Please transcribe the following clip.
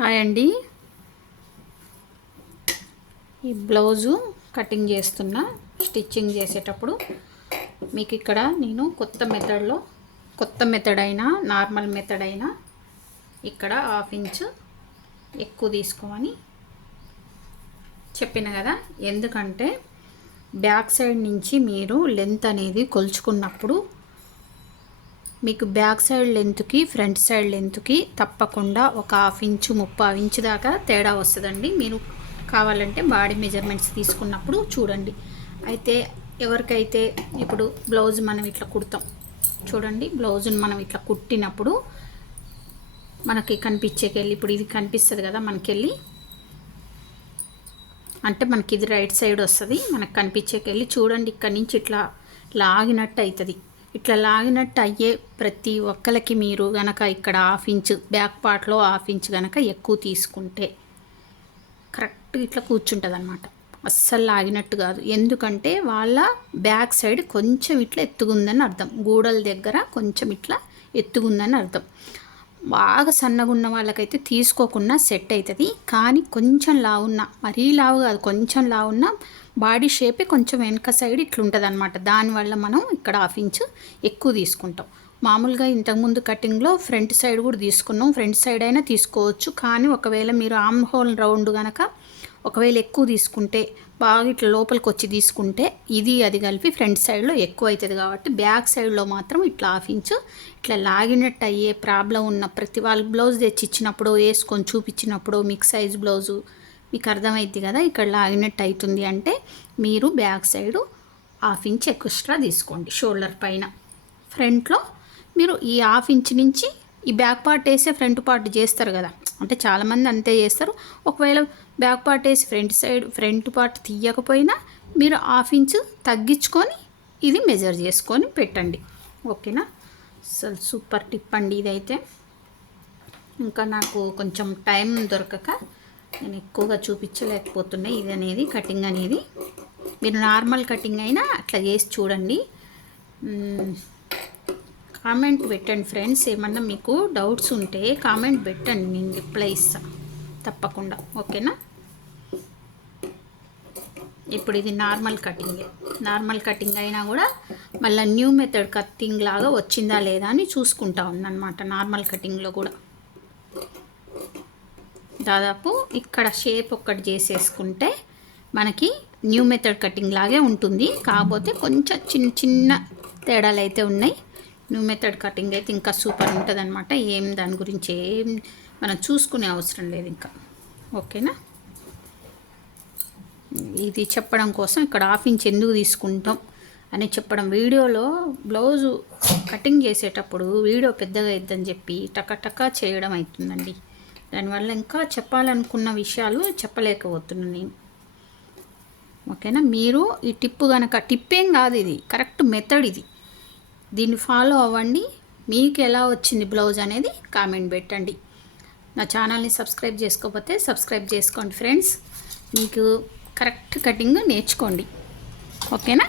Hi అండి. ఈ blouse cutting చేస్తున్నా. స్టిచ్చింగ్ చేసేటప్పుడు మీకు ఇక్కడ నేను కొత్త మెథడ్ అయినా నార్మల్ మెథడ్ అయినా ఇక్కడ 1/2 ఇంచ్ ఎక్కువ తీసుకోమని చెప్పిన కదా. ఎందుకంటే బ్యాక్ సైడ్ నుంచి మీరు లెంత్ అనేది కొలుచుకున్నప్పుడు మీకు బ్యాక్ సైడ్ లెంత్కి ఫ్రంట్ సైడ్ లెంత్కి తప్పకుండా ఒక 1/2 ఇంచు 3/4 ఇంచు దాకా తేడా వస్తుందండి. మీరు కావాలంటే బాడీ మెజర్మెంట్స్ తీసుకున్నప్పుడు చూడండి. అయితే ఎవరికైతే ఇప్పుడు బ్లౌజ్ మనం ఇట్లా కుడతాం చూడండి, బ్లౌజ్ని మనం ఇట్లా కుట్టినప్పుడు మనకి కనిపించేకెళ్ళి ఇప్పుడు ఇది కనిపిస్తుంది కదా మనకెళ్ళి, అంటే మనకి ఇది రైట్ సైడ్ వస్తుంది. మనకు కనిపించేకెళ్ళి చూడండి, ఇక్కడ నుంచి ఇట్లా లాగినట్టు అవుతుంది. ఇట్లా లాగినట్టు అయ్యే ప్రతి ఒక్కరికి మీరు గనక ఇక్కడ 1/2 ఇంచ్ బ్యాక్ పార్ట్లో 1/2 ఇంచ్ గనక ఎక్కువ తీసుకుంటే కరెక్ట్ ఇట్లా కూర్చుంటుంది అనమాట. అస్సలు లాగినట్టు కాదు. ఎందుకంటే వాళ్ళ బ్యాక్ సైడ్ కొంచెం ఇట్లా ఎత్తుగుందని అర్థం, గూడల దగ్గర కొంచెం ఇట్లా ఎత్తుగుందని అర్థం. బాగా సన్నగా ఉన్న వాళ్ళకైతే తీసుకోకుండా సెట్ అవుతుంది. కానీ కొంచెం లావున్న, మరీ లావు కాదు, కొంచెం లావున్న బాడీ షేపే కొంచెం వెనక సైడ్ ఇట్లుంటుంది అనమాట. దానివల్ల మనం ఇక్కడ 1/2 ఇంచ్ ఎక్కువ తీసుకుంటాం. మామూలుగా ఇంతకుముందు కటింగ్లో ఫ్రంట్ సైడ్ కూడా తీసుకున్నాం. ఫ్రంట్ సైడ్ అయినా తీసుకోవచ్చు. కానీ ఒకవేళ మీరు ఆర్మ్ హోల్ రౌండ్ కనుక ఒకవేళ ఎక్కువ తీసుకుంటే, బాగా ఇట్లా లోపలికి వచ్చి తీసుకుంటే ఇది అది కలిపి ఫ్రంట్ సైడ్లో ఎక్కువ అవుతుంది. కాబట్టి బ్యాక్ సైడ్లో మాత్రం ఇట్లా 1/2 ఇంచ్ ఇట్లా లాగినట్టు అయ్యే ప్రాబ్లం ఉన్న ప్రతి వాళ్ళు బ్లౌజ్ తెచ్చి ఇచ్చినప్పుడు, వేసుకొని చూపించినప్పుడు మీకు సైజ్ బ్లౌజు మీకు అర్థమైద్ది కదా. ఇక్కడ లాగినట్టు అవుతుంది అంటే మీరు బ్యాక్ సైడు 1/2 ఇంచ్ ఎక్స్ట్రా తీసుకోండి. షోల్డర్ పైన ఫ్రంట్లో మీరు ఈ 1/2 ఇంచ్ నుంచి ఈ బ్యాక్ పార్ట్ వేసే ఫ్రంట్ పార్ట్ చేస్తారు కదా, అంటే చాలామంది అంతే చేస్తారు. ఒకవేళ బ్యాక్ పార్ట్ వేసి ఫ్రంట్ పార్ట్ తీయకపోయినా మీరు 1/2 ఇంచ్ తగ్గించుకొని ఇది మెజర్ చేసుకొని పెట్టండి. ఓకేనా? అసలు సూపర్ టిప్ అండి ఇదైతే. ఇంకా నాకు కొంచెం టైం దొరకక నేను ఎక్కువగా చూపించలేకపోతున్నాయి ఇది అనేది, కటింగ్ అనేది. మీరు నార్మల్ కటింగ్ అయినా అట్లా చేసి చూడండి. కామెంట్ పెట్టండి ఫ్రెండ్స్. ఏమన్నా మీకు డౌట్స్ ఉంటే కామెంట్ పెట్టండి, నేను రిప్లై ఇస్తాను తప్పకుండా. ఓకేనా? ఇప్పుడు ఇది నార్మల్ కటింగ్ అయినా కూడా మళ్ళీ న్యూ మెథడ్ కటింగ్ లాగా వచ్చిందా లేదా అని చూసుకుంటా ఉందన్నమాట. నార్మల్ కటింగ్లో కూడా దాదాపు ఇక్కడ షేప్ ఒక్కటి చేసేసుకుంటే మనకి న్యూ మెథడ్ కటింగ్ లాగే ఉంటుంది. కాకపోతే కొంచెం చిన్న చిన్న తేడాలు అయితే ఉన్నాయి. న్యూ మెథడ్ కటింగ్ అయితే ఇంకా సూపర్ ఉంటుంది అనమాట. దాని గురించి మనం చూసుకునే అవసరం లేదు ఇంకా. ఓకేనా? ఇది చెప్పడం కోసం ఇక్కడ 1/2 ఇంచ్ ఎందుకు తీసుకుంటాం అని చెప్పడం. వీడియోలో బ్లౌజు కటింగ్ చేసేటప్పుడు వీడియో పెద్దగా అయిద్దని చెప్పి టకటకా చేయడం అవుతుందండి. దానివల్ల ఇంకా చెప్పాలనుకున్న విషయాలు చెప్పలేకపోతున్నాను నేను. ఓకేనా? మీరు ఈ టిప్పేం కాదు, ఇది కరెక్ట్ మెథడ్. దీన్ని ఫాలో అవ్వండి. మీకు ఎలా వచ్చింది బ్లౌజ్ అనేది కామెంట్ పెట్టండి. నా ఛానల్ని సబ్స్క్రైబ్ చేసుకోకపోతే సబ్స్క్రైబ్ చేసుకోండి ఫ్రెండ్స్. మీకు కరెక్ట్ కటింగ్ నేర్చుకోండి. ఓకేనా?